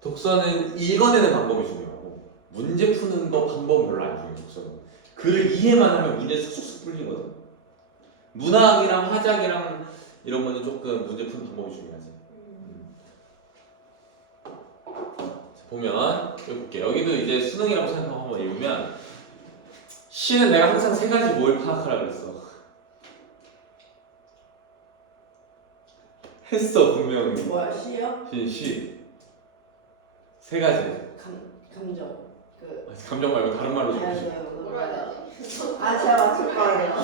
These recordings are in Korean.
독서는 읽어내는 방법이 중요하고 문제 푸는 거 방법 별로 안 중요해. 독서는 글을 이해만 하면 문제 쑥쑥 풀리거든. 문학이랑 화작이랑 이런 거는 조금 문제 푸는 방법이 중요하지. 자, 보면 여기 볼게. 여기도 이제 수능이라고 생각하고 한번 읽으면 시는 내가 항상 세 가지 뭘 파악하라 그랬어. 했어 분명히. 뭐야 시요? 시. 세 가지. 감정. 감정 말고 다른 말로 좀 해주세요. 뭐라 해야 되지? 아 제가 맞출 거예요.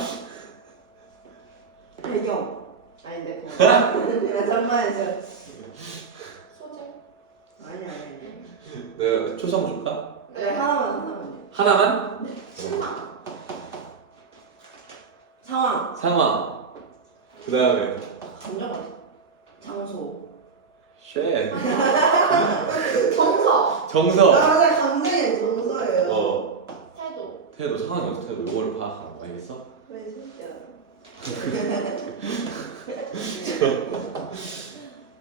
배경. 아닌데 그냥 잠깐만요. 소재? 아니. 내가 초성 줄까? 네 하나만. 하나만? 상황. 그 다음에 감정. 장소. 쉣. 정서. 정서. 맞아 감정이 정서예요. 태도. 상황 정서 태도 이거를 파악하라고. 알겠어? 왜 진짜?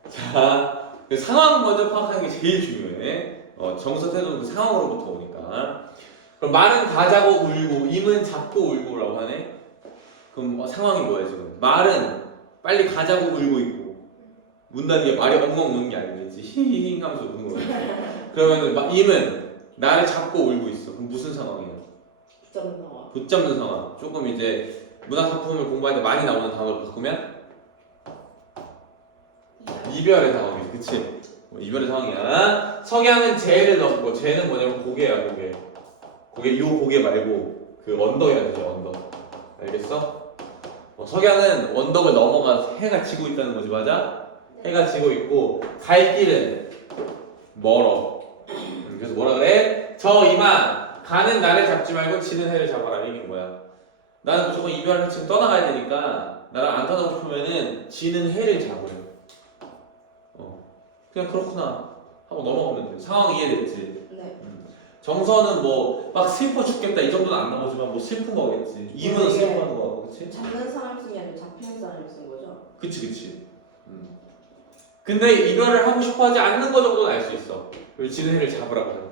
자, 그 상황 먼저 파악하는 게 제일 중요해. 정서 태도는 그 상황으로부터 오니까. 그럼 말은 가자고 울고, 임은 잡고 울고라고 하네. 그럼 상황이 뭐야 지금? 말은 빨리 가자고 울고 있고, 문다는 게 말이 엉엉 우는 게 아니겠지. 히히히 하면서 우는 거야. 그러면은 임은 나를 잡고 울고 있어. 그럼 무슨 상황이야? 붙잡는 상황. 조금 이제 문학 작품을 공부할 때 많이 나오는 단어를 바꾸면 이별의 상황이지, 그치? 이별의 상황이야. 석양은 재를 넣고, 재는 뭐냐면 고개야, 고개. 요 고개 말고 그 언덕이라 되죠, 언덕. 알겠어? 석양은 언덕을 넘어가 해가 지고 있다는 거지, 맞아? 해가 지고 있고, 갈 길은 멀어. 그래서 뭐라 그래? 저 이만 가는 나를 잡지 말고 지는 해를 잡아라. 이게 뭐야? 나는 무조건 이별을 지금 떠나가야 되니까 나랑 안 떠나고 싶으면은 지는 해를 잡으래. 그냥 그렇구나 하고 넘어가면 돼. 상황 이해됐지? 네. 정서는 뭐 막 슬퍼 죽겠다 이 정도는 안 나오지만 뭐 슬픈 거겠지. 임은 슬퍼하는 거고, 그치? 잡는 사람 쓴 게 아니라 잡히는 사람이 쓴 거죠? 그치. 근데 이별을 하고 싶어하지 않는 거 정도는 알 수 있어. 그리고 지는 해를 잡으라고 하니까.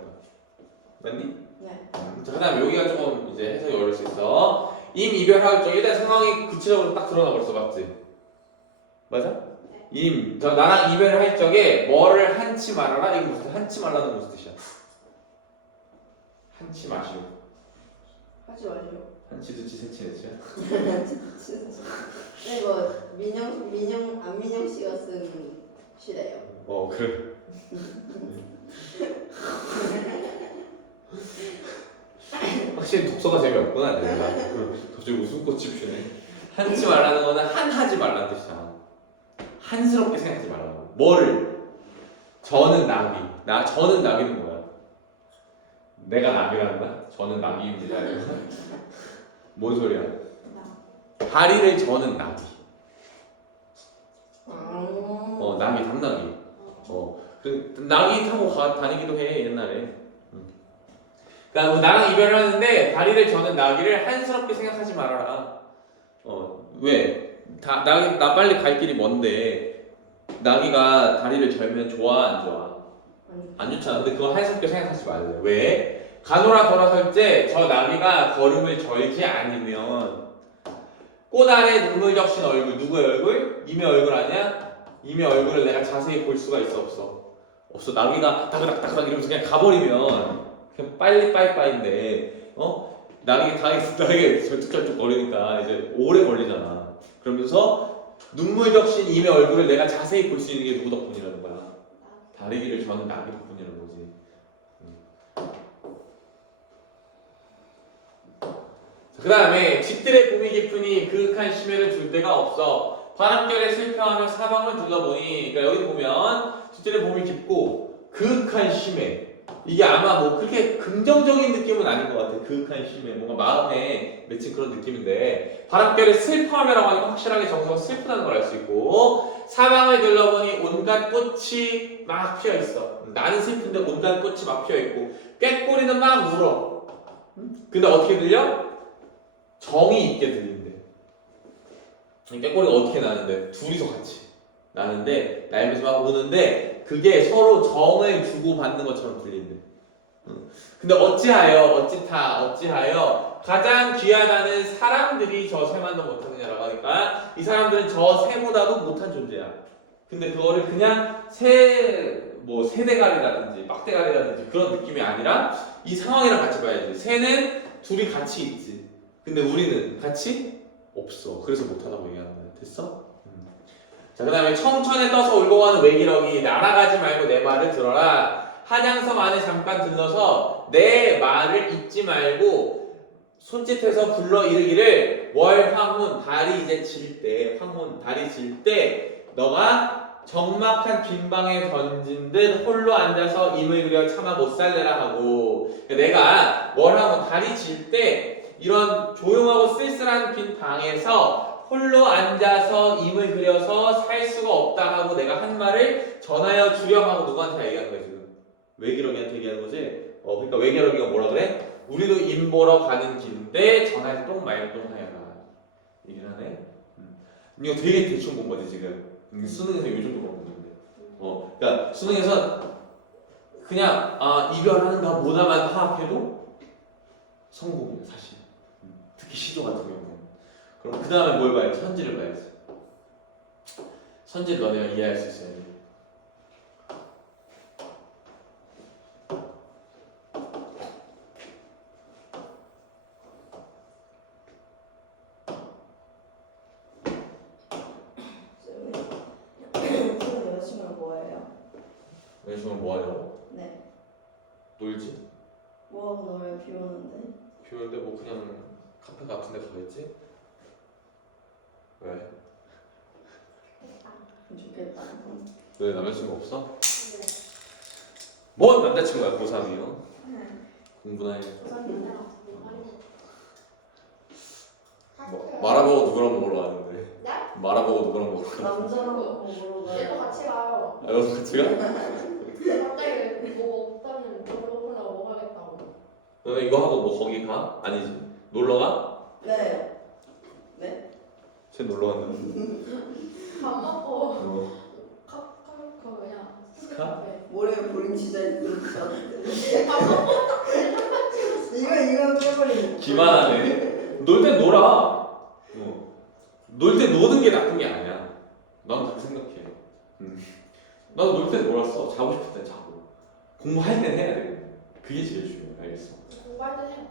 맞니? 네. 자, 그 다음에 여기가 조금 이제 해석이 어려울 수 있어. 임 이별할 적 일단 상황이 구체적으로 딱 드러나 버렸어, 맞지? 맞아? 저 나랑 이별을 할 적에 뭐를 한치 말아라. 이거 무슨 한치 말라는 무슨 뜻이야? 한치 마시오. 하지 마시오. 한치 두치 세치 넷이야. 네, 이거 안민영 씨가 쓴 시래요. 그래. 확실히 독서가 재미없구나. 내가 갑자기 웃음꽃이 피네. 한치 말라는 거는 하지 말라는 뜻이잖아. 한스럽게 생각하지 말라고. 뭐를? 저는 나비. 저는 나비는 뭐야? 내가 나비라는 거야? 저는 나비입니다. 뭔 소리야? 다리를 저는 나비. 나비, 당나비. 나비 타고 다니기도 해, 옛날에. 그러니까 뭐 나랑 이별을 하는데 다리를 저는 나비를 한스럽게 생각하지 말아라. 왜? 나 빨리 갈 길이 먼데 나비가 다리를 절면 좋아, 안 좋아? 안 좋잖아. 근데 그거 한스럽게 생각하지 말래. 왜? 가노라 돌아설 때 저 나비가 걸음을 절지 않으면 꽃 아래 눈물 적신 얼굴, 누구의 얼굴? 임의 얼굴 아니야? 임의 얼굴을 내가 자세히 볼 수가 있어, 없어? 없어. 나비가 다그닥 이러면서 그냥 가버리면 그냥 빨리 빠이빠이인데 나에게 절뚝절뚝 거리니까 이제 오래 걸리잖아. 그러면서 눈물 적신 임의 얼굴을 내가 자세히 볼 수 있는 게 누구 덕분이라는 거야? 다리기를 저는 나비 덕분이라는 거지. 그 다음에 집들의 봄이 깊으니 그윽한 심해를 줄 데가 없어. 바람결에 슬퍼하며 사방을 둘러보니. 그러니까 여기 보면 집들의 봄이 깊고 그윽한 심해. 이게 아마 뭐 그렇게 긍정적인 느낌은 아닌 것 같아. 그윽한 심해. 뭔가 마음에 맺힌 그런 느낌인데 바람결에 슬퍼하며라고 하니까 확실하게 정서가 슬프다는 걸 알 수 있고 사방을 둘러보니 온갖 꽃이 막 피어있어. 나는 슬픈데 온갖 꽃이 막 피어있고 꾀꼬리는 막 울어. 근데 어떻게 들려? 정이 있게 들린대. 꾀꼬리가 어떻게 나는데? 둘이서 같이. 나는데 날면서 막 우는데 그게 서로 정을 주고 받는 것처럼 들린대. 근데 어찌하여 가장 귀하다는 사람들이 저 세만도 못하느냐라고 하니까 이 사람들은 저 세보다도 못한 존재야. 근데 그거를 그냥 세대가리라든지 빡대가리라든지 그런 느낌이 아니라 이 상황이랑 같이 봐야지. 새는 둘이 같이 있지. 근데 우리는 같이 없어. 그래서 못하다고 얘기하는 거야. 됐어? 자, 그 다음에 청천에 떠서 울고 가는 외기러기 날아가지 말고 내 말을 들어라. 한양섬 안에 잠깐 들러서 내 말을 잊지 말고 손짓해서 불러 이르기를 월황혼 달이 이제 질 때 황혼 달이 질 때 너가 적막한 빈방에 던진 듯 홀로 앉아서 임을 그려 차마 못 살래라 하고 내가 월황혼 달이 질 때 이런 조용하고 쓸쓸한 빈 방에서 홀로 앉아서 임을 그려서 살 수가 없다 하고 내가 한 말을 전하여 주렴 하고 누구한테 얘기하는 거야 지금? 외기러기한테 얘기하는 거지? 그러니까 외기러기가 뭐라 그래? 우리도 임 보러 가는 길인데 전할 똥 말고 똥 하여라 얘기를 하네. 이거 되게 대충 본 거지 지금. 수능에서 이 정도 본 건데. 그러니까 수능에서 그냥 이별하는가 뭐다만 파악해도 성공이야 사실. 특히 시조 같은 경우는. 그럼 그 다음에 뭘 봐야지? 선지를 봐야지. 선지를 너네가 이해할 수 있어야 돼. 여자친구랑 뭐해요? 여자친구는 뭐 하려고? 네. 놀지? 뭐하고 놀아요? 비 오는데? 비 오는데 뭐 그냥 카페 같은 데 가겠지? 왜? 좋겠다. 왜 남자친구 없어? 네. 뭔 남자친구야 고3이요? 공부나 해. 말아보고 누구랑 먹으러 가는데? 네? 말아보고 누구랑 먹으러 가는데? 남자랑 뭐로 얘도 가요? 같이 가요. 여러분 같이 가? 갑자기 뭐 먹다는 먹으려고 뭐 하겠다고. 너네 이거 하고 뭐 거기 가? 아니지 놀러 가? 네. 네? 쟤 놀러 갔는데 밥 먹고 어. 그냥 스카? 네. 모래에 보링 치자 했어. 밥 먹고 이거 빼버리는. 기만하네. 놀 땐 놀아. 놀 때 노는 게 나쁜 게 아니야. 난 그렇게 생각해. 나도 놀 때 놀았어. 자고 싶을 땐 자고. 공부할 땐 해야 돼. 그게 제일 중요해. 알겠어. 공부할 때 해요.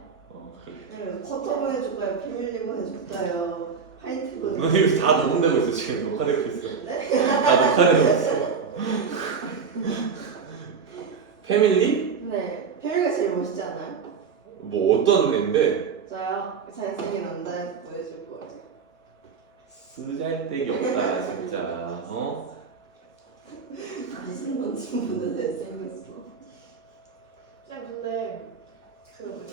그래서 커터로 해줄까요? 피 밀리고 해줄까요? 파인트로. 너 이거 다 녹음되고 있어 지금. 녹화되고 있어. 네? 다 녹화되고 있어. 패밀리? 네. 페리가 제일 멋있지 않아요? 뭐 어떤 애인데? 저요? 잘생긴 남자에서 보여줄 거예요. 쓰잘데기 없다 진짜. 미친 놈 친구도 잘생겼어. 쌤 근데 그 뭐지?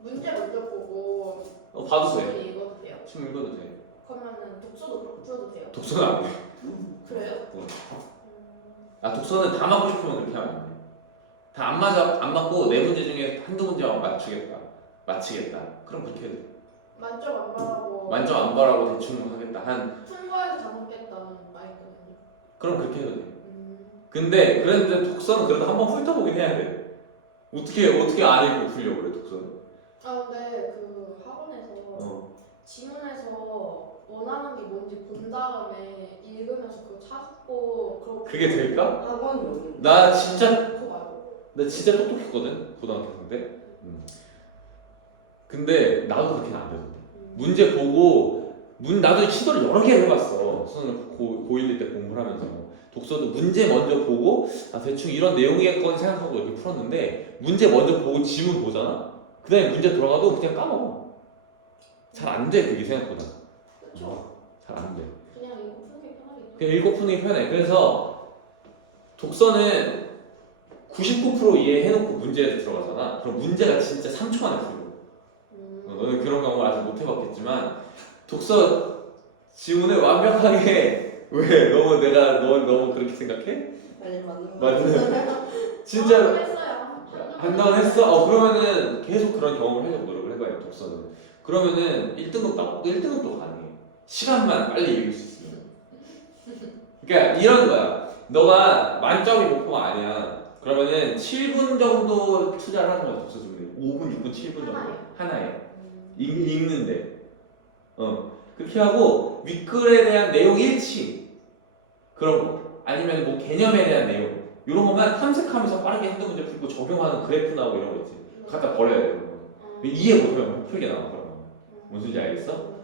문제 먼저 보고 봐도 돼. 질문 읽어도 돼요? 춤 읽어도 돼. 그러면은 독서도 풀어도 돼요? 독서는 안 돼. 그래요? 독서는 다 맞고 싶으면 그렇게 하면 안 돼. 다 안 맞고 네 문제 중에 한두 문제만 맞히겠다. 그럼 그렇게 해도 돼. 만점 안 바라고 만점 안 바라고 대충 하겠다. 푼 거에서 다 먹겠다는 말이거든요. 그럼 그렇게 해도 돼. 근데 그런데 독서는 그래도 한번 훑어보긴 해야 돼. 어떻게 안 읽고 풀려고 그래 독서는. 근데 그 학원에서 지문에서 원하는 게 뭔지 본 다음에 읽으면서 그거 찾고 그게 될까? 학원 여기. 나 진짜 그거 말고 똑똑했거든 고등학교 때. 근데 나도 그렇게는 안 되던데. 문제 보고 나도 시도를 여러 개를 해봤어. 수능 고1 때 공부를 하면서 독서도 문제 먼저 보고 대충 이런 내용이겠거니 생각하고 이렇게 풀었는데 문제 먼저 보고 지문 보잖아. 그 다음에 문제 들어가도 그냥 까먹어. 잘 안 돼 그게 생각보다. 그쵸? 잘 안 돼. 그냥 읽고 푸는 게 편하겠죠. 그냥 읽고 푸는 게 편해. 그래서 독서는 99% 이해해놓고 문제에 들어가잖아. 그럼 문제가 진짜 3초 만에 풀려. 너는 그런 경험을 아직 못 해봤겠지만 독서 지문을 완벽하게 왜 너무 그렇게 생각해? 아니 맞는 거. 맞네. 진짜 했어요. 한다운 했어? 그러면은 계속 그런 경험을 하려고 노력을 해봐요 독서는. 그러면은 1등급도 가능해. 시간만 빨리 읽을 수 있으면. 그러니까 이런 거야. 너가 만점이 목표가 아니야. 그러면은 7분 정도 투자를 하는 거야. 독서 준비. 5분, 6분, 7분 정도. 하나에. 읽는데. 그렇게 하고 윗글에 대한 내용 일치. 그런 거. 아니면 뭐 개념에 대한 내용. 이런 것만 탐색하면서 빠르게 한두 문제 풀고 적용하는 그래프 나오고 이런 거 있지. 갖다 버려야 돼. 그런 거. 이해 못하면 못 풀게 나와. 그런 거. 무슨 소리인지 알겠어?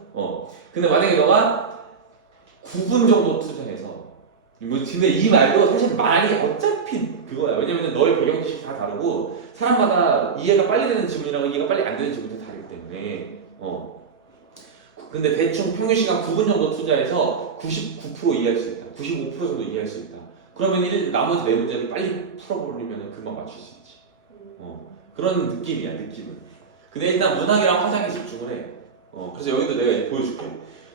근데 만약에 너가 9분 정도 투자해서 근데 이 말도 사실 말이 어차피 그거야. 왜냐면 너의 배경 지식이 다 다르고 사람마다 이해가 빨리 되는 지문이랑 이해가 빨리 안 되는 지문이 다르기 때문에 근데 대충 평균 시간 9분 정도 투자해서 99% 이해할 수 있다. 95% 정도 이해할 수 있다. 그러면 나머지 네 문제를 빨리 풀어버리면 금방 맞출 수 있지. 그런 느낌이야, 느낌은. 근데 일단 문학이랑 화작에 집중을 해. 그래서 여기도 내가 이제 보여줄게.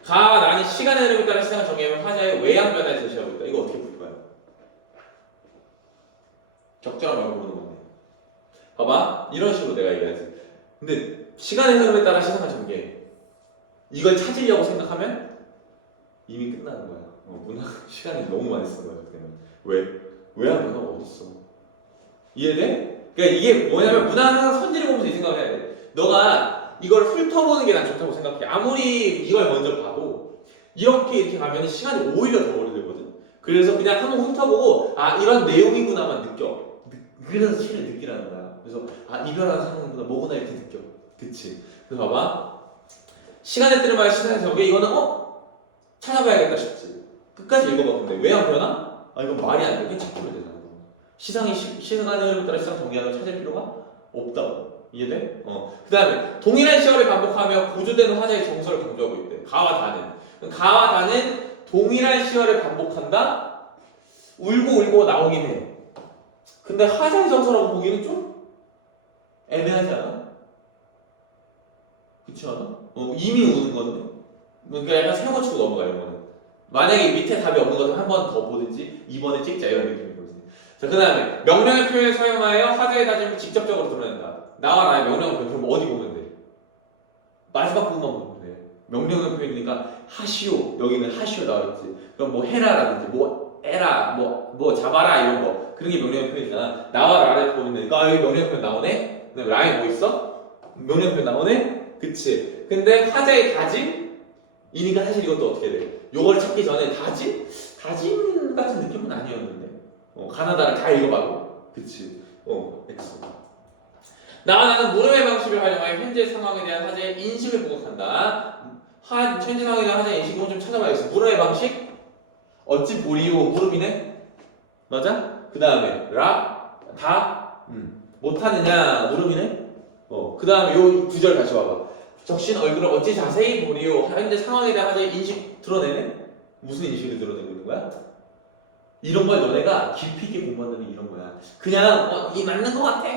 가와 난이 시간의 흐름에 따라 시장을 정의하면 화자의 외양 변화를 제시하고 있다. 이거 어떻게 풀 거야? 적절한 말 모르는 건데. 봐봐. 이런 식으로 내가 얘기하지. 근데 시간의 흐름에 따라 시장을 전개해. 이걸 찾으려고 생각하면 이미 끝나는 거야. 문학 시간이 너무 많이 쓰는 거야. 그때는. 왜? 외양 변화가 어딨어? 이해돼? 그러니까 이게 뭐냐면 문학은 항상 선지를 보면서 이 생각을 해야 돼. 너가 이걸 훑어보는 게 난 좋다고 생각해. 아무리 이걸 먼저 봐도 이렇게 가면 시간이 오히려 더 오래 들거든. 그래서 그냥 한번 훑어보고 아 이런 내용이구나만 느껴. 그래서 시를 느끼라는 거야. 그래서 아 이별하는 상황이구나 뭐구나 이렇게 느껴. 그치? 그래서 봐봐. 시간의 뜨름하여 시간의 제목에 이거는 찾아봐야겠다 싶지. 끝까지 읽어봐. 근데 외양 변화? 아 이건 말이 안 되게 찾기로 되잖아. 시간의 흐름에 따라 시장 정의학을 찾을 필요가 없다고. 이해돼? 그 다음에 동일한 시험을 반복하며 고조되는 화자의 정서를 강조하고 있대. 가와 다는. 가와 다는 동일한 시험을 반복한다? 울고 나오긴 해. 근데 화자의 정서라고 보기는 좀 애매하지 않아? 그렇지 않아? 이미 우는 건데. 그러니까 약간 세워 치고 넘어가 이런 거는. 만약에 밑에 답이 없는 것은 한 번 더 보든지 2번에 찍자 이런 느낌인 거지. 자, 그 다음에 명령의 표현을 사용하여 화자의 다짐을 직접적으로 드러낸다. 나와 나의 명령을 표현. 그럼 어디 보면 돼? 마지막 부분만 보면 돼. 명령의 표현이니까 하시오. 여기는 하시오 나와있지. 그럼 뭐 해라라든지 뭐 에라 뭐 잡아라 이런 거. 그런 게 명령의 표현이잖아. 나와 나를 보면 되니까 아 여기 명령의 표현 나오네? 그다음에 라인 뭐 있어? 명령의 표현 나오네? 그치. 근데 화자의 다짐이니까 사실 이것도 어떻게 돼? 요걸 찾기 전에 다짐 같은 느낌은 아니었는데. 가나다를 다 읽어봐도. 그치. X. 나는 물음의 방식을 활용하여 현재 상황에 대한 화자의 인식을 보고한다. 현재 상황에 대한 화자의 인식을 좀 찾아봐야겠어. 물음의 방식? 어찌 보리오 물음이네? 맞아? 그 다음에 다 못하느냐 물음이네? 그 다음에 요 구절 다시 와봐. 적신 얼굴을 어찌 자세히 보리오 현재 상황에 대한 화자의 인식 드러내네? 무슨 인식을 드러내고 있는 거야? 이런 걸 너네가 깊이 있게 공부한다는 게 이런 거야. 그냥 이 맞는 거 같아.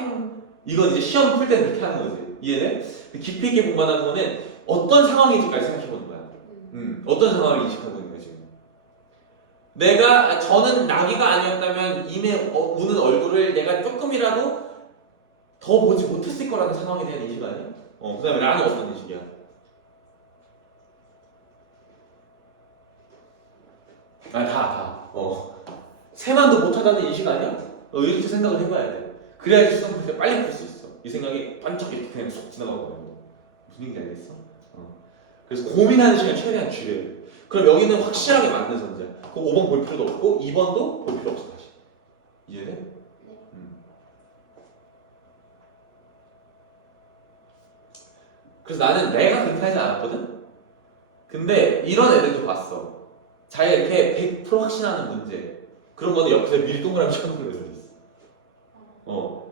이건 이제 시험 풀 때 그렇게 하는 거지. 이해돼? 깊이 있게 공부한다는 거는 어떤 상황인지까지 생각해보는 거야. 어떤 상황을 인식하고 있는 거야 지금. 저는 나귀가 아니었다면 이미 우는 얼굴을 내가 조금이라도 더 보지 못했을 거라는 상황에 대한 인식 아니야? 그 다음에 라는 어떤 인식이야? 다. 세만도 못하다는 인식 아니야? 이렇게 생각을 해봐야 돼. 그래야지 시험 풀 때 빨리 풀 수 있어. 이 생각이 반짝 이렇게 그냥 쏙 지나가거든요. 무슨 얘기인지 알겠어? 그래서 고민하는 시간 최대한 줄여야 돼. 그럼 여기는 확실하게 맞는 선지야. 그럼 5번 볼 필요도 없고 2번도 볼 필요 없어 다시. 이해돼? 네. 그래서 나는 내가 그렇게 하지 않았거든? 근데 이런 애들도 봤어. 자기가 이렇게 100% 확신하는 문제 그런 거는 옆에서 미리 동그라미 쳐놓은 애들이 있어.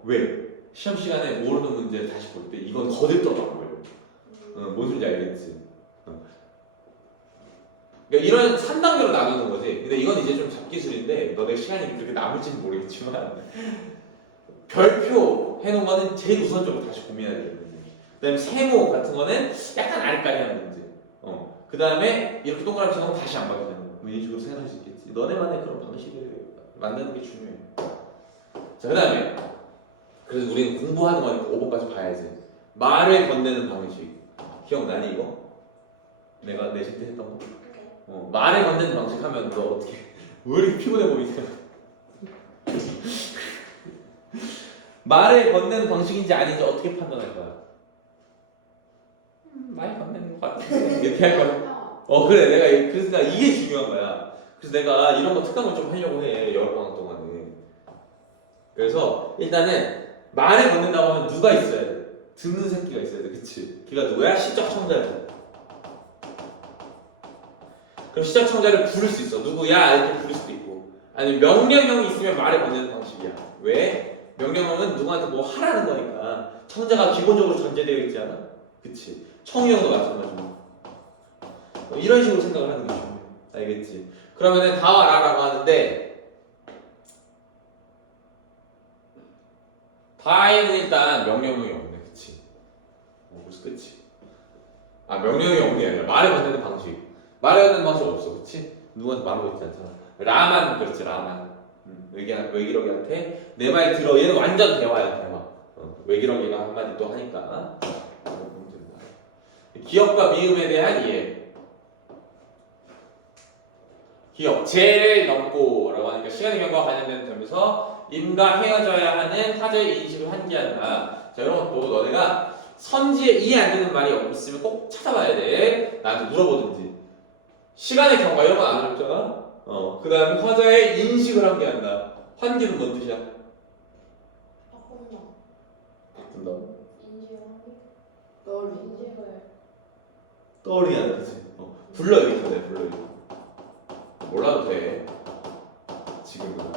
왜? 시험 시간에 모르는 문제 다시 볼 때 이건 거들떠만 보여. 뭔 소리인지 알겠지? 그러니까 이런 3단계로 나누는 거지. 근데 이건 이제 좀 잡기술인데 너네 시간이 그렇게 남을지는 모르겠지만 별표 해놓은 거는 제일 우선적으로 다시 고민해야 되는 문제. 그 다음에 세모 같은 거는 약간 아리까리한 문제. 그 다음에 이렇게 동그라미 쳐놓으면 다시 안 봐도 되는 거. 이런 식으로 생각할 수 있겠지. 너네만의 그런 방식을 만드는 게 중요해. 자, 그 다음에 그래서 우리는 공부하는 거니까 5번까지 봐야지. 말을 건네는 방식. 기억나니 이거? 내가 내실 때 했던 거? 말을 건네는 방식 하면 너 어떻게 왜 이렇게 피곤해 보이냐? 말을 건네는 방식인지 아닌지 어떻게 판단할 거야? 많이 건네는 것 같아. 이렇게 할 거야. 그래 그래서 이게 중요한 거야. 그래서 내가 이런 거 특강을 좀 하려고 해 여름방학 동안에. 그래서 일단은 말을 건넨다고 하면 누가 있어야 돼? 듣는 새끼가 있어야 돼, 그치? 걔가 누구야? 시적 청자야. 그럼 시적 청자를 부를 수 있어. 누구야? 이렇게 부를 수도 있고. 아니면 명령형이 있으면 말을 건네는 방식이야. 왜? 명령형은 누구한테 뭐 하라는 거니까. 청자가 기본적으로 전제되어 있지 않아? 그치? 청유형도 마찬가지고. 이런 식으로 생각을 하는 거지. 알겠지? 그러면은 다와 라라고 하는데 다에는 일단 명령형이 없네, 그치? 벌써 끝이. 명령형이 없는 게 아니라 말을 건네는 방식. 말을 건네는 방식 없어, 그치? 누구한테 말하고 있지 않잖아. 라만 그렇지, 라만. 외기럭이한테 내 말 들어. 얘는 완전 대화야, 대화. 외기럭이가 한마디 또 하니까. 기업과 미음에 대한 이해. 기업, 재를 넘고 라고 하니까 시간의 경과와 관련된 점에서 임과 헤어져야 하는 타저의 인식을 환기한다. 자, 이런 것도 너네가 선지에 이해 안 되는 말이 있으면 꼭 찾아봐야 돼. 나한테 물어보든지. 시간의 경과 이런 건 안 어렵잖아. 그 다음에 화자의 인식을 환기한다. 환기는 뭔 뜻이야? 바꾼다고? 떠올리게 하는 거지. 불러일으켜 돼, 불러일으켜. 몰라도 돼. 지금은.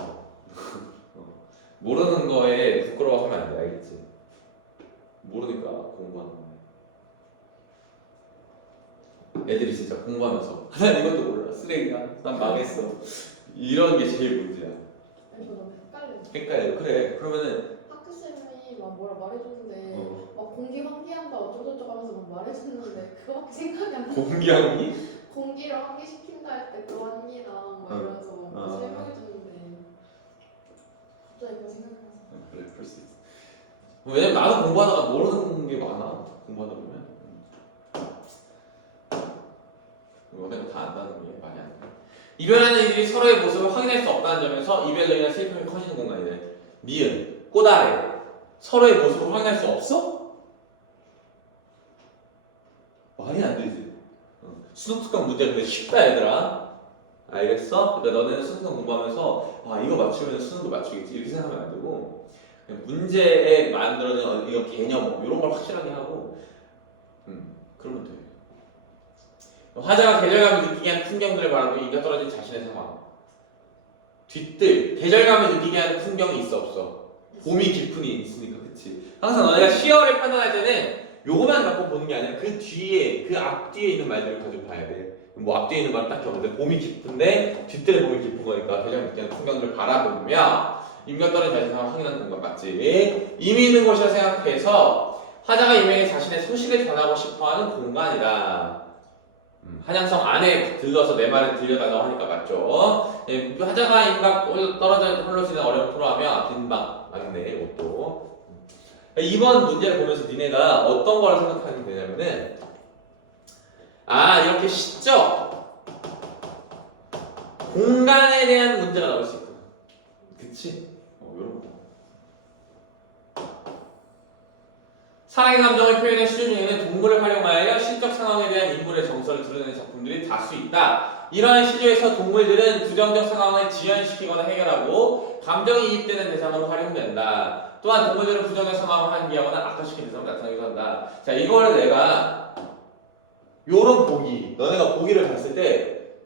모르는 거에 부끄러워하면 안 돼, 알겠지? 모르니까 공부하는 거야. 애들이 진짜 공부하면서 난 이것도 몰라, 쓰레기야, 난 망했어, 이런 게 제일 문제야. 너무 헷갈려. 그래. 그러면은 학교 쌤이 막 뭐라 말해줬는데 막 공기 환기한다 어쩌고저쩌고 하면서 막 말해줬는데 그거밖에 생각이 안 나. 공기 환기? 공기를 환기시킨다 할 때 그 환기랑 막 이러면서 막 설명해줬는데 갑자기 그거 생각나서. 그래, 그럴 수 있어. 왜냐면 나도 공부하다가 모르는 게 많아. 공부하다 보면 너네가 다 안다는 게 말이 안 돼. 이별하는 이들이 서로의 모습을 확인할 수 없다는 점에서 이별로 인한 슬픔이 커지는 공간이래. 미은, 꼬다래. 서로의 모습을 확인할 수 없어? 말이 안 되지. 수능특강 문제 근데 쉽다 얘들아. 알겠어? 그러니까 너네는 수능특강 공부하면서 이거 맞추면 수능도 맞추겠지 이렇게 생각하면 안 되고, 그냥 문제에 만들어진 이거 개념 이런 걸 확실하게 하고 그러면 돼. 화자가 계절감을 느끼게 하는 풍경들을 바라보며 인가 떨어진 자신의 상황. 뒤뜰, 계절감을 느끼게 하는 풍경이 있어 없어? 봄이 깊은이 있으니까, 그치? 항상 너네가 시어를 판단할 때는 요거만 갖고 보는 게 아니라 그 뒤에, 그 앞뒤에 있는 말들을 가지고 봐야 돼. 뭐 앞뒤에 있는 말은 딱히 없는데 봄이 깊은데 뒷뜰에 봄이 깊은 거니까 계절 느끼게 하는 풍경들을 바라보며 인가 떨어진 자신의 상황을 확인하는 공간 맞지? 이미 있는 곳이라 생각해서 화자가 이명에 자신의 소식을 전하고 싶어하는 공간이다. 한양성 안에 들러서 내 말을 들려달라고 하니까 맞죠? 화자가 임각 떨어져 홀로지는 어려운 프로하며 빈방 맞네, 이것도. 이번 문제를 보면서 니네가 어떤 걸 생각하면 되냐면은 이렇게 시적 공간에 대한 문제가 나올 수 있구나. 그치? 이런 거. 사랑의 감정을 표현한 시조 중에는 동물을 활용하여 시적 상황에 대한 인물의 정서를 드러내는 작품들이 다수 있다. 이러한 시조에서 동물들은 부정적 상황을 지연시키거나 해결하고 감정이 이입되는 대상으로 활용된다. 또한 동물들은 부정적 상황을 환기하거나 악화시키는 대상으로 나타나기도 한다. 자, 이거를 내가 요런 보기, 너네가 보기를 봤을 때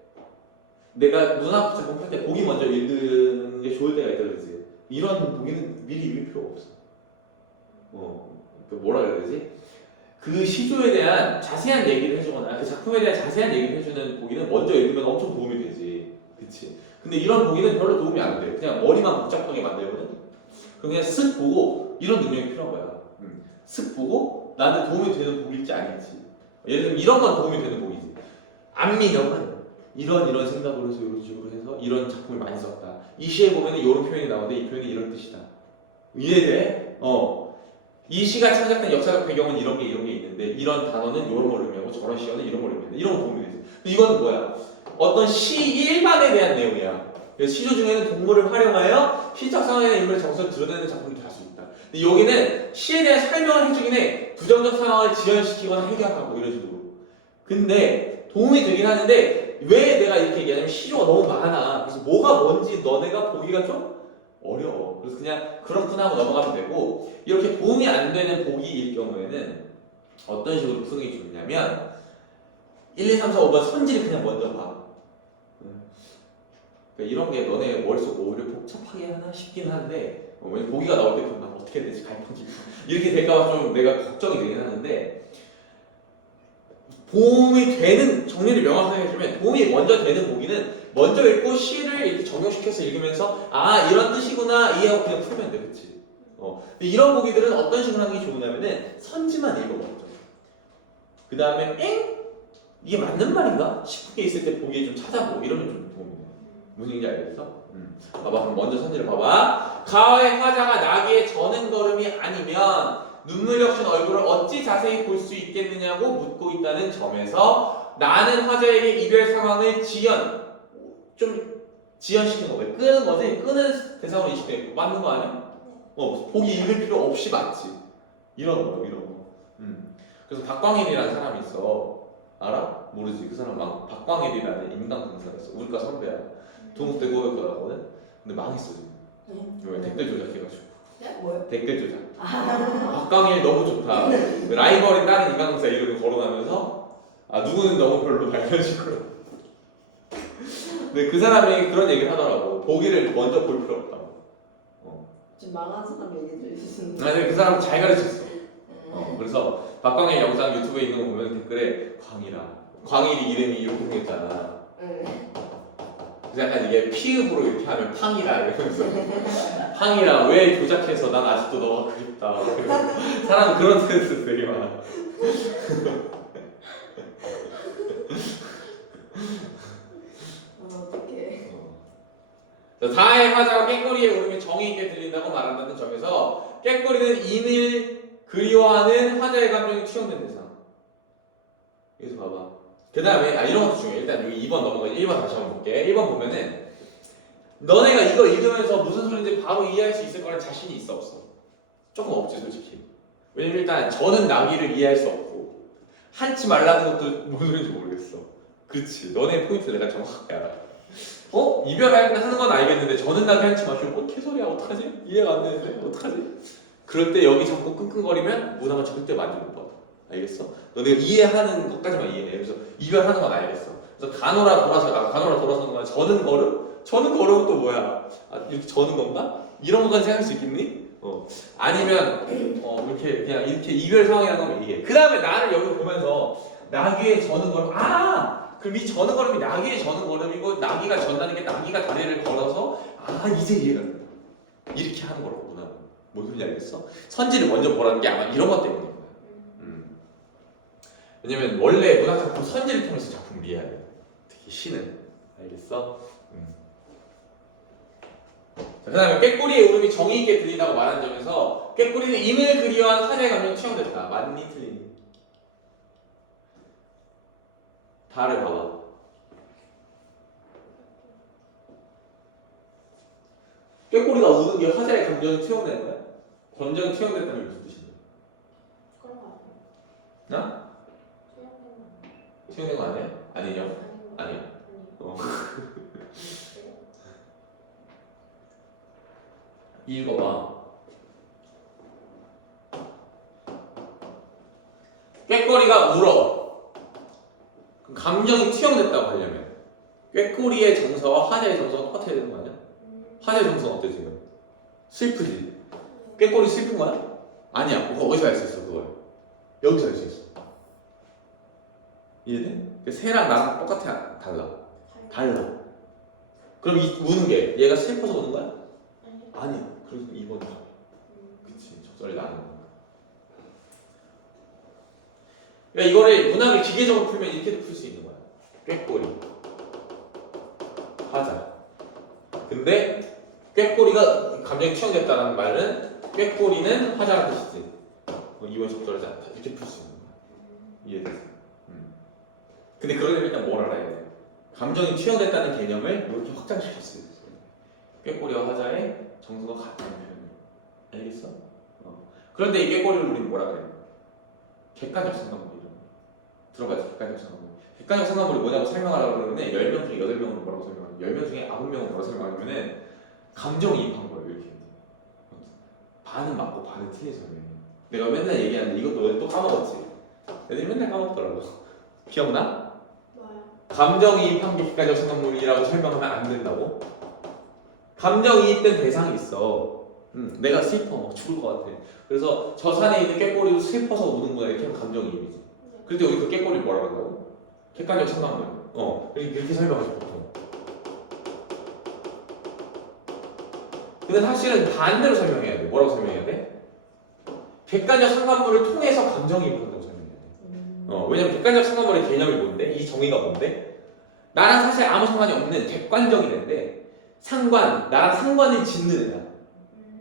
내가 문학 작품 펼 때 보기 먼저 읽는 게 좋을 때가 있다 그러지. 이런 보기는 미리 읽을 필요가 없어. 뭐라 그래야 되지? 그 시조에 대한 자세한 얘기를 해주거나 그 작품에 대한 자세한 얘기를 해주는 보기는 먼저 읽으면 엄청 도움이 되지, 그치? 근데 이런 보기는 별로 도움이 안 돼. 그냥 머리만 복잡하게 만들거든. 그럼 그냥 쓱 보고 이런 능력이 필요한 거야. 쓱 보고 나한테 도움이 되는 보기일지 아닐지. 예를 들면 이런 건 도움이 되는 보기지. 안민혁은 이런 생각으로 해서 이런 식으로 해서 이런 작품을 많이 썼다. 이 시에 보면 이런 표현이 나오는데 이 표현이 이런 뜻이다. 이해돼? 이 시가 창작된 역사적 배경은 이런 게 있는데 이런 단어는 이런 걸 의미하고 저런 시어는 이런 걸 의미한다. 이런 거 도움이 되지. 이거는 뭐야? 어떤 시 일반에 대한 내용이야. 그래서 시조 중에는 동물을 활용하여 시적 상황이나 인물의 정서를 드러내는 작품이 될 수 있다. 근데 여기는 시에 대한 설명을 해주긴 해. 부정적 상황을 지연시키거나 해결하고 이런 식으로. 근데 도움이 되긴 하는데 왜 내가 이렇게 얘기하냐면 시조가 너무 많아. 그래서 뭐가 뭔지 너네가 보기가 좀 어려워. 그래서 그냥 그렇구나 하고 넘어가면 되고, 이렇게 도움이 안 되는 보기일 경우에는 어떤 식으로 푸는 게 좋냐면 1, 2, 3, 4, 5번 선지를 그냥 먼저 봐. 그러니까 이런 게 너네 머릿속 오히려 복잡하게 하나 싶긴 한데, 왜냐면 보기가 나올 때 그럼 어떻게 해야 되지? 갈팡질팡 이렇게 될까봐 좀 내가 걱정이 되긴 하는데, 도움이 되는, 정리를 명확하게 해주면 도움이 먼저 되는 보기는 먼저 읽고 시를 이렇게 적용시켜서 읽으면서 아 이런 뜻이구나 이해하고 그냥 풀면 돼. 그치? 근데 이런 보기들은 어떤 식으로 하는 게 좋으냐면은 선지만 읽어봤죠. 그 다음에 엥? 이게 맞는 말인가? 싶은 게 있을 때 보기에 좀 찾아보고 이러면 좀 도움이 돼. 무슨 얘기인지 알겠어? 봐봐. 그럼 먼저 선지를 봐봐. 가의 화자가 나귀의 저는 걸음이 아니면 눈물 적신 얼굴을 어찌 자세히 볼 수 있겠느냐고 묻고 있다는 점에서 나는 화자에게 이별 상황을 지연시킨 거. 왜 끄는 거지? 끄는 대상으로 인식되고 맞는 거 아니야? 보기 읽을 필요 없이 맞지. 이런 거, 이런 거. 그래서 박광일이라는 사람이 있어. 알아? 모르지. 그 사람 박광일이라는 인간 강사가 있어. 우리과 선배야. 동국대 고역거든. 근데 망했어 지금. 왜 댓글 조작해가지고. 뭐요? 댓글 조작. 박광일 너무 좋다. 라이벌인 다른 인간 강사 이름을 거론하면서 누구는 너무 별로 이런 식으로. 근데 그 사람이 그런 얘기를 하더라고. 보기를 먼저 볼 필요 없다고. 지금 망한 사람 얘기 들으시는 거. 근데 그 사람 잘 가르쳤어. 그래서 박광일 영상 유튜브에 있는 거 보면 댓글에 광일이 이름이 이렇게 생겼잖아. 그래서 약간 이게 피읍으로 이렇게 하면 팡이라 이러면서 팡이라 왜 조작해서 난 아직도 너가 그립다. 사람 그런 뜻이 되게 많아. 어떡해. 다의 화자가 꾀꼬리에 오르면 정이 있게 들린다고 말한다는 점에서 꾀꼬리는 인을 그리워하는 화자의 감정이 투영된 대상. 여기서 봐봐. 그 다음에 이런 것도 중요해. 일단 여기 2번 넘어가서 1번 다시 한번 볼게. 1번 보면은 너네가 이거 읽으면서 무슨 소리인지 바로 이해할 수 있을 거란 자신이 있어 없어? 조금 없지 솔직히. 왜냐면 일단 저는 나귀를 이해할 수 없고 한치 말라는 것도 무슨 소리인지 모르겠어. 그렇지. 너네 포인트 내가 정확하게 알아. 이별하는 건 알겠는데 저는 나귀 한치 마시고 개소리야 어떡하지? 이해가 안 되는데 어떡하지? 그럴 때 여기 자꾸 끙끙거리면 문화가 절대 많이 못 받아. 알겠어? 너네가 이해하는 것까지만 이해해. 그래서 이별하는 건 알겠어. 그래서 가노라 돌아서는 건 저는 걸음? 저는 걸음은 또 뭐야? 이렇게 저는 건가? 이런 것까지 생각할 수 있겠니? 아니면 이렇게 그냥 이렇게 이별 상황이라는 건 이해해. 그 다음에 나를 여기 보면서 나귀의 저는 걸음. 그럼 이 저는 걸음이 나귀의 저는 걸음이고 나귀가 전다는 게 나귀가 다리를 걸어서 이제 이해가 된다. 이렇게 하는 거라고 문화는. 뭔 소리인지 알겠어? 선지를 먼저 보라는 게 아마 이런 것 때문인 거야. 왜냐면 원래 문학작품 선지를 통해서 작품을 이해해야 돼. 특히 시는. 알겠어? 그 다음에 꾀꼬리의 울음이 정의 있게 들린다고 말하는 점에서 꾀꼬리는 인을 그리워한 화자의 감정이 투영됐다. 맞니? 틀리니? 다를 봐봐. 꾀꼬리가 우는 게 화자의 감정이 투영된 거야? 감정이 투영됐다는 게 무슨 뜻이냐? 그런 거 아니야? 투영된 거 아니야? 아니냐? 아니야. 읽어봐. 꾀꼬리가 울어. 그럼 감정이 투영됐다고 하려면 꾀꼬리의 정서와 화자의 정서가 똑같아야 되는 거 아니야? 화자의 정서는 어때 지금? 슬프지? 꾀꼬리 슬픈 거야? 아니야. 어디서 알 수 있어 그걸? 여기서 알 수 있어. 이해돼? 새랑 나랑 똑같아? 달라. 그럼 이 우는 게 얘가 슬퍼서 우는 거야? 아니. 그래서 2번 답. 그치. 적절히 나는 거야. 그러니까 이거를 문학을 기계적으로 풀면 이렇게도 풀 수 있는 거야. 꾀꼬리, 화자. 근데 꾀꼬리가 감정이 투영됐다는 말은 꾀꼬리는 화자라는 뜻이지. 2번 적절하지 않다. 이렇게 풀 수 있는 거야. 이해됐어? 근데 그러려면 일단 뭘 알아야 돼? 감정이 투영됐다는 개념을 이렇게 확장시킬 수 있어요. 꾀꼬리와 화자의 정수가 같다는 표현. 알겠어? 그런데 이 꾀꼬리를 우리는 뭐라 그래? 객관적 상관물이라고. 들어봐야지, 객관적 상관물. 객관적 상관물이 뭐냐고 설명하라고 그러면 10명 중에 8명은 뭐라고 설명하냐? 10명 중에 9명은 뭐라고 설명하냐면은 감정이입한 거예요, 이렇게. 반은 맞고 반은 틀린 설명이에요. 내가 맨날 얘기하는데 이것도 또 까먹었지? 애들이 맨날 까먹더라고. 기억나? 뭐야? 감정이입한 게 객관적 상관물이라고 설명하면 안 된다고? 감정이입된 대상이 있어. 내가 슬퍼, 막 죽을 것 같아. 그래서 저 산에 있는 꾀꼬리도 슬퍼서 우는구나 이렇게 하면 감정이입이지. 그런데 우리 그 꾀꼬리 뭐라고 한다고? 객관적 상관물. 이렇게 설명하죠 보통. 근데 사실은 반대로 설명해야 돼. 뭐라고 설명해야 돼? 객관적 상관물을 통해서 감정이입을 한다고 설명해야 돼. 왜냐면 객관적 상관물의 개념이 뭔데? 이 정의가 뭔데? 나랑 사실 아무 상관이 없는 객관적인 애인데 나랑 상관을 짓는 애야.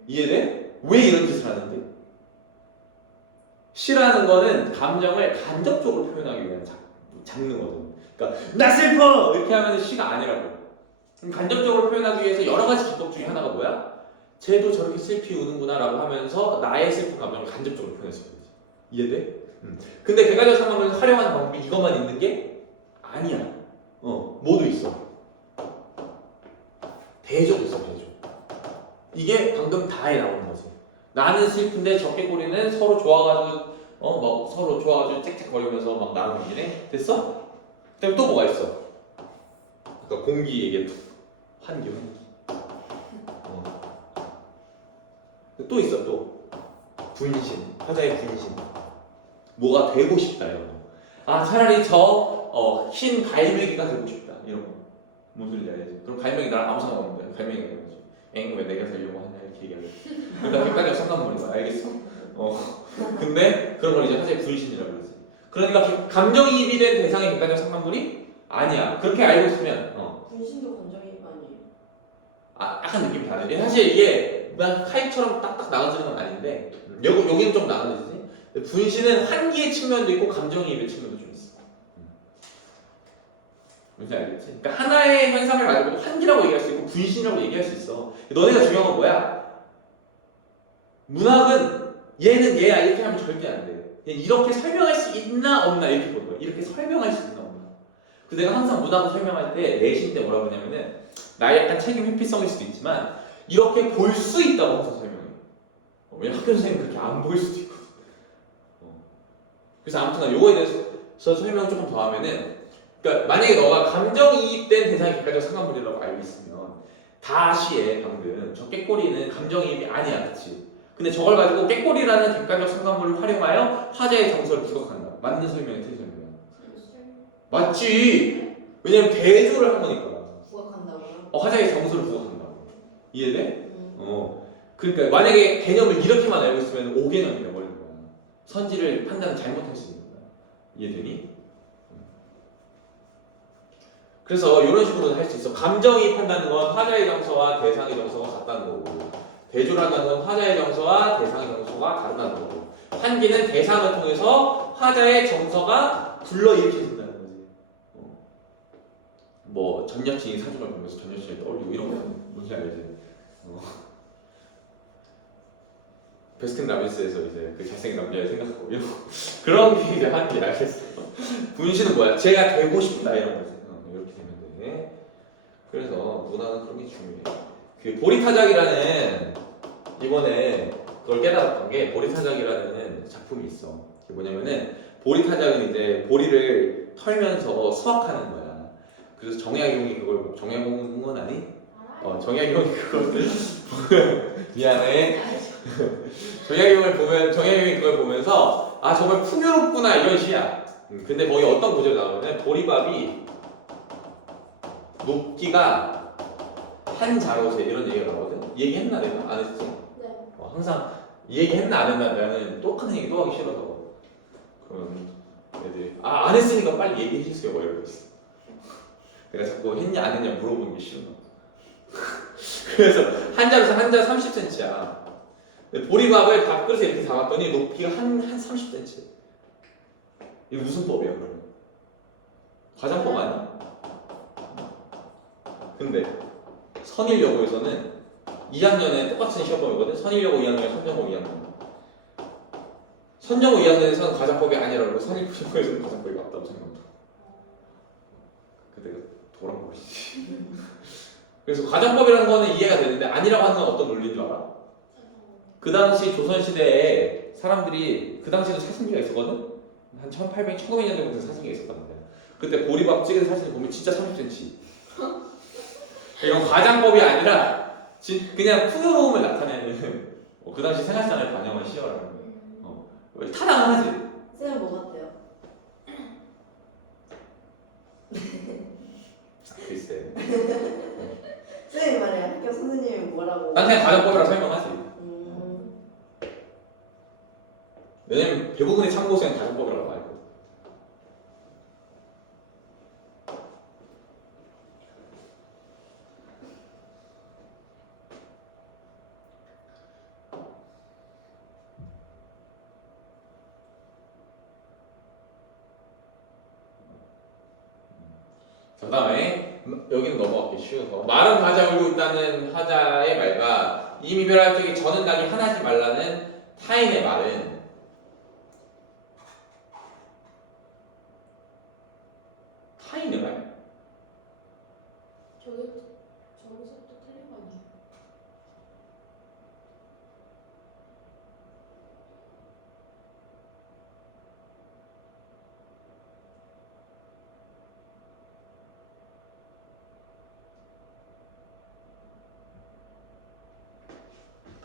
이해돼? 왜 이런 짓을 하는데? 시라는 거는 감정을 간접적으로 표현하기 위한 장르거든. 그러니까 나 슬퍼! 이렇게 하면 시가 아니라고. 간접적으로 표현하기 위해서 여러 가지 기법 중에 하나가 뭐야? 쟤도 저렇게 슬피 우는구나 라고 하면서 나의 슬픈 감정을 간접적으로 표현했을 거지. 이해돼? 근데 객관적 상관을 활용하는 방법이 이것만 있는 게 아니야. 모두 있어. 대조 있어, 대조. 이게 방금 다에 나오는 거지. 나는 슬픈데 저 꾀꼬리는 서로 좋아가지고 막 서로 좋아가지고 짹짹거리면서 막 나는 얘기네. 됐어? 그다음에 또 뭐가 있어? 그러니까 공기 얘기했던 환기. 또 있어 또 분신, 화자의 분신. 뭐가 되고 싶다 이런 거. 차라리 저 흰 갈매기가 되고 싶다 이런 거. 무슨 소리인지 알지? 그럼 갈매기 나랑 아무 상관없는데 갈매기가 되는 거지. 왜 내가 살려고 하냐 이렇게 얘기하겠지. 그러니까 객관적 상관물인 거야. 알겠어? 근데 그런 걸 이제 화자의 분신이라고 그러지. 그러니까 감정이입이 된 대상의 객관적 상관물이 아니야. 그렇게 알고 있으면 분신도 감정이입 아니에요? 약간 느낌이 다르지. 사실 이게 막 카이처럼 딱딱 나눠지는 건 아닌데 여기는 좀 나눠지지. 분신은 한기의 측면도 있고 감정이입의 측면도 좀 있어. 뭔지 알겠지? 그러니까 하나의 현상을 가지고 한기라고 얘기할 수 있고 분신이라고 얘기할 수 있어. 너네가 중요한 건 뭐야? 문학은 얘는 얘야 이렇게 하면 절대 안 돼. 이렇게 설명할 수 있나 없나 이렇게 보는 거야. 이렇게 설명할 수 있나 없나. 그래서 내가 항상 문학을 설명할 때 내신 때 뭐라고 하냐면은 나의 약간 책임 회피성일 수도 있지만 이렇게 볼 수 있다고 항상 설명해. 왜냐면 학교 선생님은 그렇게 안 보일 수도 있거든. 그래서 아무튼 요거에 대해서 설명 조금 더 하면은, 그러니까 만약에 너가 감정이입된 대상이 객관적 상관물이라고 알고 있으면 다시에 방금 저 꾀꼬리는 감정이입이 아니야, 그렇지? 근데 저걸 가지고 꾀꼬리라는 객관적 상관물을 활용하여 화자의 정서를 부각한다. 맞는 설명이 틀린 설명이야. 맞지? 왜냐면 대조를 한 거니까. 부각한다고요? 화자의 정서를 부각한다고. 이해돼? 그러니까 만약에 개념을 이렇게만 알고 있으면 오개념이 되어버리는 거야. 선지를 판단을 잘못할 수 있는 거야. 이해되니? 그래서 이런 식으로 할 수 있어. 감정이입한다는 건 화자의 정서와 대상의 정서가 같다는 거고, 대조를 한다는 건 화자의 정서와 대상의 정서가 다르다는 거고, 한기는 대상을 통해서 화자의 정서가 불러일으켜진다는 거지. 뭐 전 여친이 사진을 보면서 전 여친을 떠올리고 이런 거 뭔지 알지? 베스킨 라빈스에서 이제 그 잘생긴 남자를 생각하고 이런 그런 게 이제 한기. 알겠어? 분신은 뭐야? 제가 되고 싶다 이런 거지. 이렇게 되면 돼. 그래서 문화는 그런 게 중요해. 그 보리타작이라는, 이번에 그걸 깨달았던 게 보리타작이라는 작품이 있어. 그게 뭐냐면은 보리타작은 이제 보리를 털면서 수확하는 거야. 그래서 정약용이 그걸, 정약용은 아니? 정약용이 그걸 미안해. 정약용이 그걸 보면서 정말 풍요롭구나 이런 시야. 근데 거기 어떤 구절이 나오냐면 보리밥이 높기가 한 자로세 이런 얘기가 나오거든. 얘기했나 내가? 안 했지? 네. 항상 이 얘기 했나 안 했나 나는 똑같은 얘기 또 하기 싫어서 그럼 애들이 안 했으니까 빨리 얘기해 주세요 뭐 이러고 있어. 내가 자꾸 했냐 안 했냐 물어보는 게 싫어. 그래서 한 자로서 한 자 30cm야. 보리밥을 밥그릇에 이렇게 담았더니 높이가 한 30cm. 이게 무슨 법이야 그러면? 과장법 아니야? 근데 선일여고에서는 2학년에 똑같은 시험범위거든. 선일여고 2학년, 선정고 2학년. 선정고 2학년에서는 가장법이 아니라고 선일여고에서는 가장법이 맞다고 생각합니다. 그때 도란 것이지. 그래서 가장법이라는 거는 이해가 되는데 아니라고 하는 건 어떤 논리인 줄 알아? 그 당시 조선시대에 사람들이 그 당시에도 사슴기가 있었거든? 한 1800, 1900년대부터 사슴기가 있었단 말이야. 그때 보리밥 찍은 사진을 보면 진짜 30cm. 이건 가장법이 아니라 그냥 풍요로움을 나타내는 그 당시 생활상을 반영한 시어라는 거예요. 타당하지? 쌤은 뭐 같아요? 글쎄. 쌤이 말해 학교 선생님이 뭐라고? 난 그냥 가장법이라 설명하지. 왜냐면 대부분의 참고생은 가정법이라고 알고. 자, 그다음에 여기는 넘어갈게 쉬워서 말은 가자 울고 있다는 화자의 말과 이미별할 적에 저는 낙이 하나지 말라는 타인의 말은 타인의 말? 저기서부터 틀린 거 아니에요?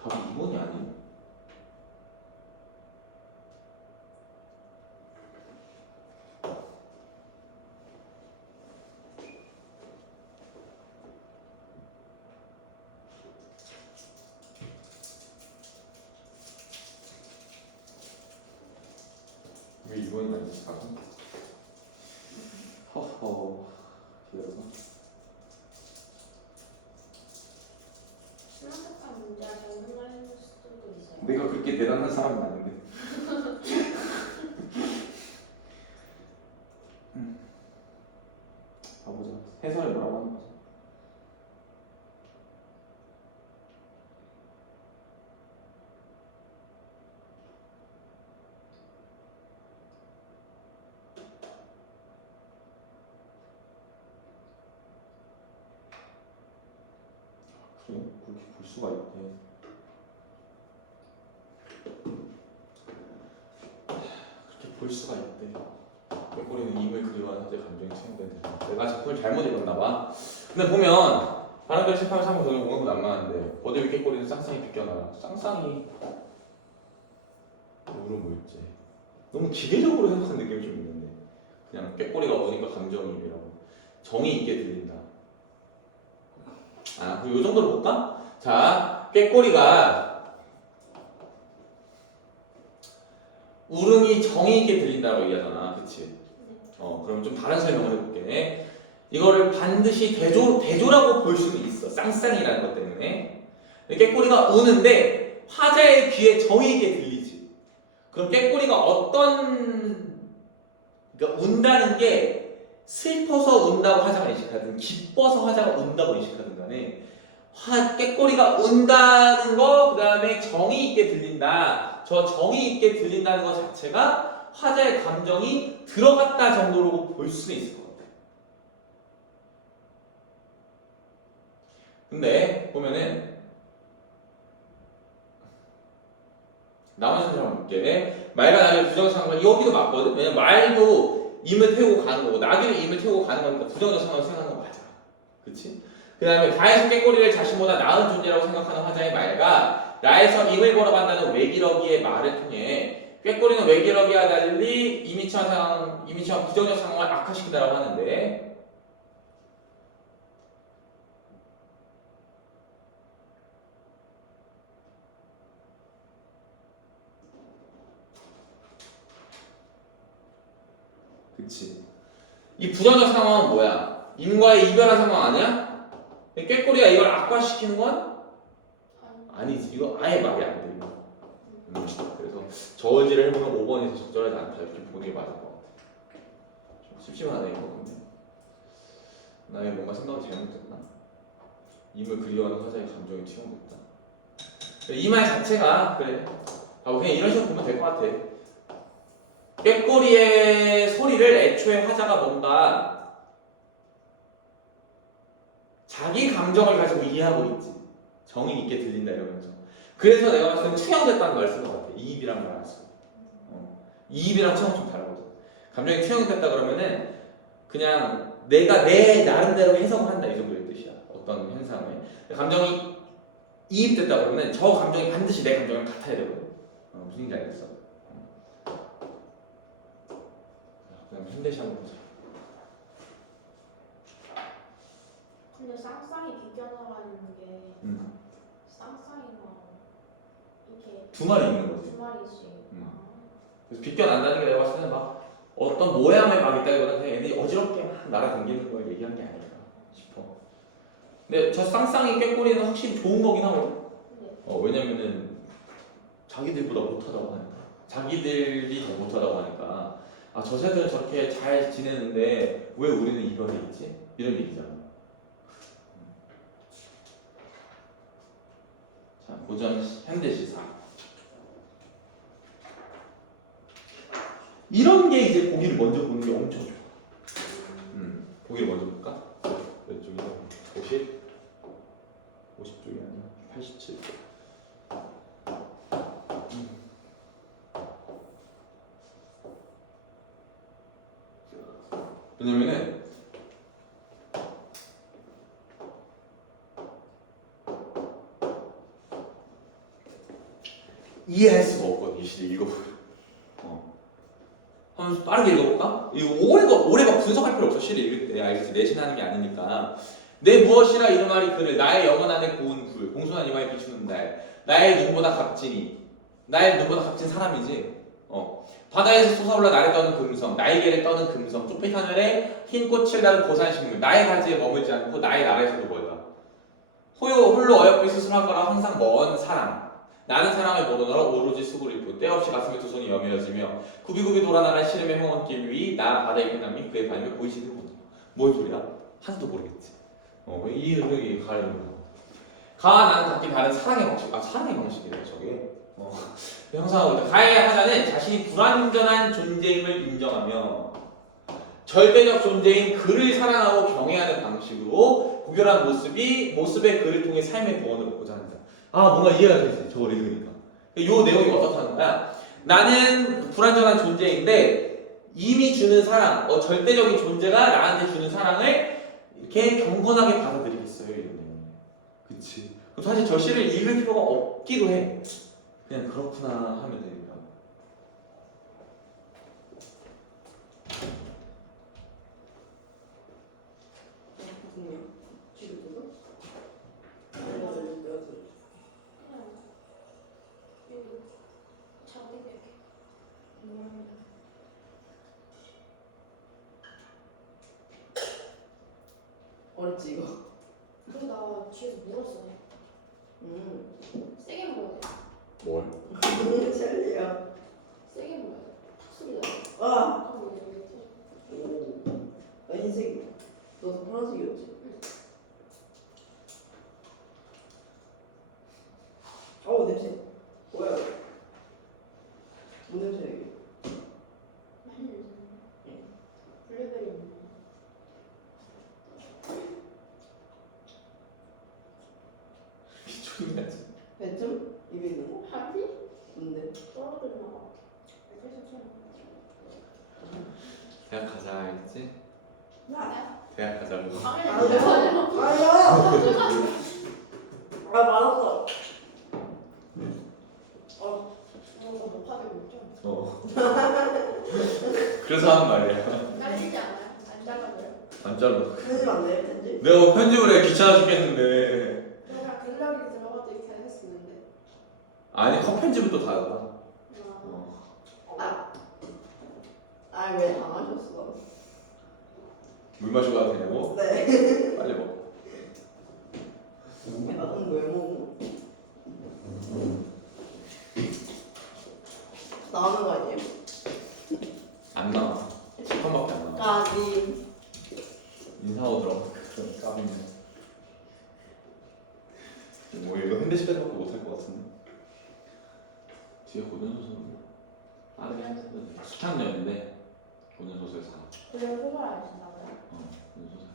답이 2번이 아니에요. 왜 2번이 아니지? 허허. 기다려봐. 심각한 문제가 정말 수도 있어요. 내가 그렇게 대단한 사람은 아닌데. 가보자. 해설에 뭐라고 하는 거지? 그래? 그렇게 볼 수가 있대. 그렇게 볼 수가 있대. 꾀꼬리는 임을 그리워하는 화제 감정이 투영된 대상. 내가 작품을 잘못 읽었나 봐. 근데 보면 바람결 심판을 삼고 저는 오는 건 안 맞는데 거대 위 꾀꼬리는 쌍쌍이 비껴놔. 쌍쌍이 우로 뭐였지? 너무 기계적으로 생각한 느낌이 좀 있는데 그냥 꾀꼬리가 오니까 감정이입이라고 정이 있게 들린다. 그리고 이 정도로 볼까? 자, 꾀꼬리가 울음이 정이 있게 들린다고 얘기하잖아, 그치? 그럼 좀 다른 설명을 해볼게. 이거를 반드시 대조라고 볼 수는 있어. 쌍쌍이라는 것 때문에. 꾀꼬리가 우는데 화자의 귀에 정이 있게 들리지. 그럼 꾀꼬리가 그러니까 운다는 게 슬퍼서 운다고 화자가 인식하든 기뻐서 화자가 운다고 인식하든 간에 꾀꼬리가 운다는 거, 그 다음에 정이 있게 들린다. 저 정이 있게 들린다는 것 자체가 화자의 감정이 들어갔다 정도로 볼 수는 있을 것 같아요. 근데 보면은 나머지 한번 볼게. 말과 나귀를 부정적 상황을 여기도 맞거든. 왜냐면 말도 임을 태우고 가는 거고 나귀를 임을 태우고 가는 거니까 부정적 상황을 생각하는 거 맞아. 그치? 그 다음에 다에서 꾀꼬리를 자신보다 나은 존재라고 생각하는 화자의 말과 라에서 임을 걸어간다는 외기러기의 말을 통해 꾀꼬리는 외기러기와 달리 임이 처한 부정적 상황을 악화시킨다고 하는데 그치? 이 부정적 상황은 뭐야? 임과의 이별한 상황 아니야? 꾀꼬리가 이걸 악화시키는 건 아니지. 이거 아예 말이 안 돼. 그래서 저울질을 해보면 5번에서 적절하지 않다 이렇게 보는 게 맞을 것 같아. 좀 심심하네 이거. 근데 나의 뭔가 생각을 잘못했나? 임을 그리워하는 화자의 감정이 투영됐다. 이 말 자체가 그래. 그냥 이런 식으로 보면 될 것 같아. 꾀꼬리의 소리를 애초에 화자가 뭔가 자기 감정을 가지고 이해하고 있지. 정이 있게 들린다 이러면서. 그래서 내가 봤을 땐 투영됐다는 말 쓴 것 같아. 이입이란 말 안 쓰고. 이입이랑 투영 좀 다르거든. 감정이 투영됐다 그러면은 그냥 내가 내 나름대로 해석을 한다 이 정도의 뜻이야. 어떤 현상을. 감정이 이입됐다 그러면 저 감정이 반드시 내 감정이랑 같아야 되거든. 무슨 얘기인지 알겠어? 그다음 현대시 한번 보자. 근데 쌍쌍이 비껴나가는 게 쌍쌍이가 이렇게 두 마리 있는 거지. 두 마리씩. 그래서 비껴난다는 게 내가 봤을 때는 막 어떤 모양을 막 있다기보다는 그냥 애들이 어지럽게 막 날아다니는 걸 얘기한 게 아닐까 싶어. 근데 저 쌍쌍이 꾀꼬리는 확실히 좋은 거긴 하거든. 왜냐면은 자기들보다 못하다고 하니까. 자기들이 더 못하다고 하니까. 아, 저 새들은 저렇게 잘 지내는데 왜 우리는 이별이 있지? 이런 얘기잖아. 자, 고전 현대시사. 이런 게 이제 보기를 먼저 보는 게 엄청 좋아. 보기를 먼저 볼까? 몇 쪽이야? 50? 50쪽이 아니야? 87쪽. 왜냐면은 이해할 수가 없거든 이 시를 읽어보면. 한번 빠르게 읽어볼까? 이거 오래 막 분석할 필요 없어. 시를 읽을 때 알겠지? 내신하는 게 아니니까. 내 무엇이라 이름하리 그를 나의 영혼 안에 고운 불 공손한 이마에 비추는 날 나의 눈보다 값지니 나의 눈보다 값진 사람이지. 바다에서 솟아올라 나를 떠는 금성 날개를 떠는 금성 좁빛 하늘에 흰 꽃을 다는 고산 식물 나의 가지에 머물지 않고 나의 나라에서도 멀다. 홀로 어여삐 스스로하거나 항상 먼 사랑 나는 사랑을 모르노라 오로지 수구리프 때없이 가슴에 두 손이 여며지며 구비구비 돌아나간 시름의 홍원길 위 나 바다의 끝남이 그의 발음에 보이지는 못해. 뭔 소리야? 하나도 모르겠지. 이 음악이 가리는 거야. 가와 나는 각기 다른 사랑의 방식. 사랑의 방식이래 저게. 형상하고 있다. 가의 하자는 자신이 불완전한 존재임을 인정하며 절대적 존재인 그를 사랑하고 경외하는 방식으로 구별한 모습의 그를 통해 삶의 구원을 얻고자 한다. 뭔가 이해가 되지 저걸 읽으니까. 이 내용이 어떻다는 거야? 나는 불완전한 존재인데 이미 주는 사랑, 절대적인 존재가 나한테 주는 사랑을 이렇게 경건하게 받아들이겠어요 이런 내용. 그치? 사실 저 시를 읽을 필요가 없기도 해. 그냥 그렇구나 하면 되니까. 무슨 지금 보고? 어렵지 이거. 그래서 나 뒤에서 물었어. 세게 물어야 돼. 뭘? 젤리야. 세게 물어야 돼. 탁 소리 나. 아. 그럼 모르겠지. 오. 흰색이. 너도 파란색이었지? 냄새. 뭐야? 뭔 냄새야 이게? 블루베리 있는 미쳤나지? 배쯤? 입에 있는 거? 아니? 뭔데? 떨어뜨리나 봐. 대학 가자 알겠지? 나? 대학 가자고. 아니야. 말았어. 못하게 묻죠? 그래서 하는 말이야. 잘리지 않아요? 안 잘라져요? 안 잘라. 편집 안 돼? 편집? 내가 편집을 해 귀찮아 죽겠는데. 내가 글러리 들어가도 이렇게 했었는데. 아니 컷 편집은 또 다르다. 왜 다 마셨어? 물 마시고 가도 되냐고? 네. 빨리 먹어. 나는 왜 먹어? 나오는 거 아니에요? 안 나와. 10번밖에 안 나와. 까비. 인사하고 들어가. 그럼 까비네. 뒤에 고전 소설은 빠르게 했었는데 수탁녀인데 고전 소설에서 고전 소설 아신다고요? 고전 소설.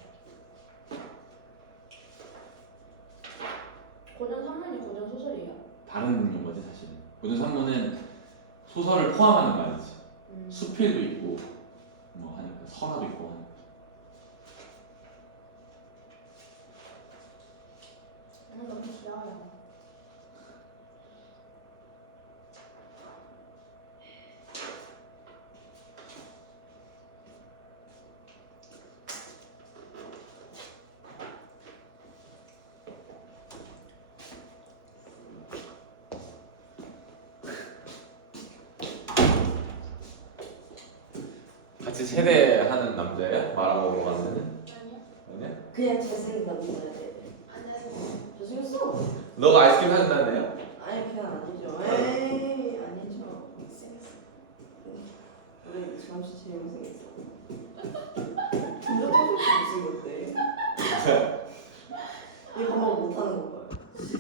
고전 산문이 고전 소설이에요. 다른 용어지 사실은. 고전 산문은 소설을 포함하는 말이지. 수필도 있고 뭐 하니까 선화도 있고 하니까. 너무 싫어요. 같이 세대하는 남자예요? 말아먹으러 가면은? 아니요. 아니야? 그냥 잘생긴 남자야 돼. 아니요. 잘생겼어. 너가 아이스크림 사준다는 애야? 아니 그냥 아니죠. 에이 아니죠. 생겼어. 우리 잠시 제일 못생겼어. 진짜 똑똑히 못생겼대. 얘 반말 못하는